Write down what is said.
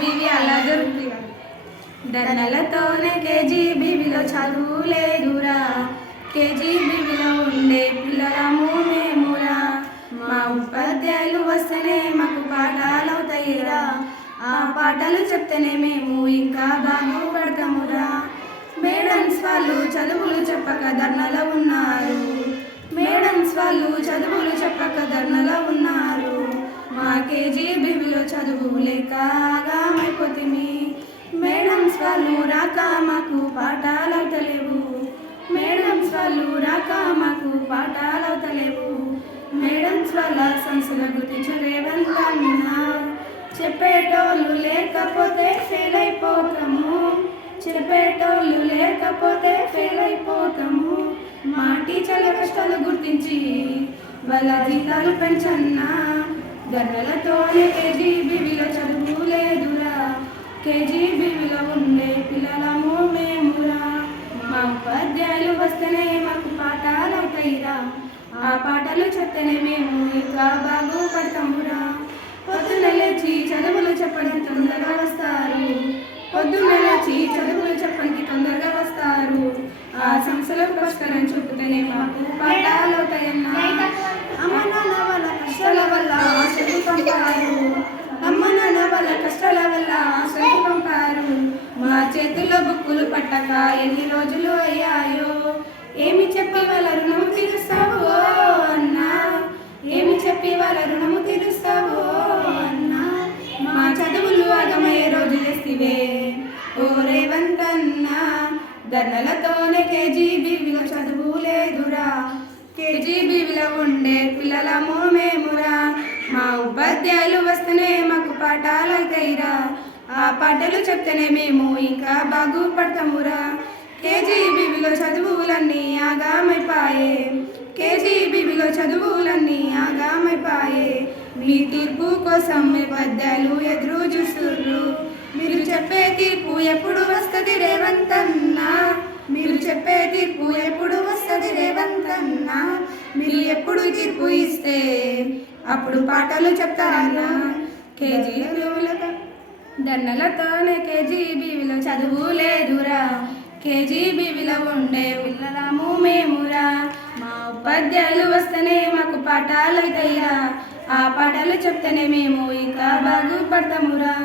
KGBV అలా దొరుకుతుంది. ధర్నాలతోనే కేజీబీవిలో చదువు లేదురా, కేజీబీవిలో ఉండే పిల్లలము మేమురా. మా ఉపాధ్యాయులు వస్తేనే మాకు పాఠాలు అవుతాయిరా, ఆ పాఠాలు చెప్తేనే మేము ఇంకా బాగుపడతామురా. మేడమ్స్ వాళ్ళు చదువులు చెప్పక ధర్నాలో ఉన్నారు, మేడమ్స్ వాళ్ళు చదువులు చెప్పక ధర్నాలో ఉన్నారు. మా కేజీబీవిలో చదువు లేక ఆగమైపోతిమి, మేడమ్స్ వాళ్ళు రాక మాకు పాఠాలు అవుతలేవు, మేడమ్స్ వాళ్ళు రాక మాకు పాఠాలు అవుతలేవు. మేడమ్స్ వాళ్ళ సంస్థల గురించి రేవంత్ అన్నా, చెప్పేటోళ్ళు లేకపోతే ఫెయిల్ అయిపోతాము, చెప్పేటోళ్ళు లేకపోతే ఫెయిల్ అయిపోతాము. మా టీచర్ల కష్టాలు గుర్తించి వాళ్ళ జీతాలు పెంచన్నా, ధర్నాలతోనే కేజీబీవిలో చదువు లేదురా, కేజీబీవిలో ఉండే పిల్లలము మేమురా. మా ఉపాధ్యాయులు వస్తేనే మాకు పాఠాలు అవుతాయిరా, ఆ పాటలు చెప్తేనే మేము ఇంకా బాగుపడతామురా. పొద్దున్న లేచి చదువులు చెప్పడానికి తొందరగా వస్తారు, పొద్దున్న లేచి చదువులు చెప్పడానికి తొందరగా వస్తారు. ఆ సంస్థలకు పరిష్కారం చూపితేనే మాకు పాఠాలు అవుతాయన్నా. అమ్మ నాన్న వాళ్ళ కష్టాల వల్ల చదువు పంపారు, అమ్మ నాన్న వాళ్ళ కష్టాల వల్ల చదువు పంపారు. మా చేతుల్లో బుక్కులు పట్టక ఎన్ని రోజులు అయ్యాయో, ఏమి చెప్పి వాళ్ళ రుణము తీరుస్తావో అన్నా, ఏమి చెప్పి వాళ్ళ రుణము తీరుస్తావో అన్నా. మా చదువులు ఆగమయ్యే రోజు చేస్తివే ఓ రేవంత్ అన్నా. ధర్నాలతోనే కేజీబీవిలో చదువు లేదురా, కేజీబీవిలో ఉండే పిల్లలము మేమురా. మా ఉపాధ్యాయులు వస్తేనే మాకు పాఠాలు అవుతాయిరా, ఆ పాటలు చెప్తేనే మేము ఇంకా బాగుపడతామురా. కేజీబీవిలో చదువులన్నీ ఆగమైపాయే, కేజీబీవిలో చదువులన్నీ ఆగమైపాయే. మీ తీర్పు కోసం ఉపాధ్యాయులు ఎదురు చూస్తుర్రు, మీరు చెప్పే తీర్పు ఎప్పుడు వస్తుంది రేవంత్ అన్నా, మీరు చెప్పే తీర్పు ఎప్పుడు వస్తుంది రేవంత్ అన్నా. మీరు ఎప్పుడు తీర్పు ఇస్తే అప్పుడు పాఠాలు చెప్తారన్నా. కేజీబీవిలో ధర్నాలతోనే కేజీబీవిలో చదువు లేదురా, కేజీబీవిలో ఉండే పిల్లలము మేమురా. మా ఉపాధ్యాయులు వస్తేనే మాకు పాఠాలు అవుతాయిరా, ఆ పాఠాలు చెప్తేనే మేము ఇంకా బాగుపడతామురా.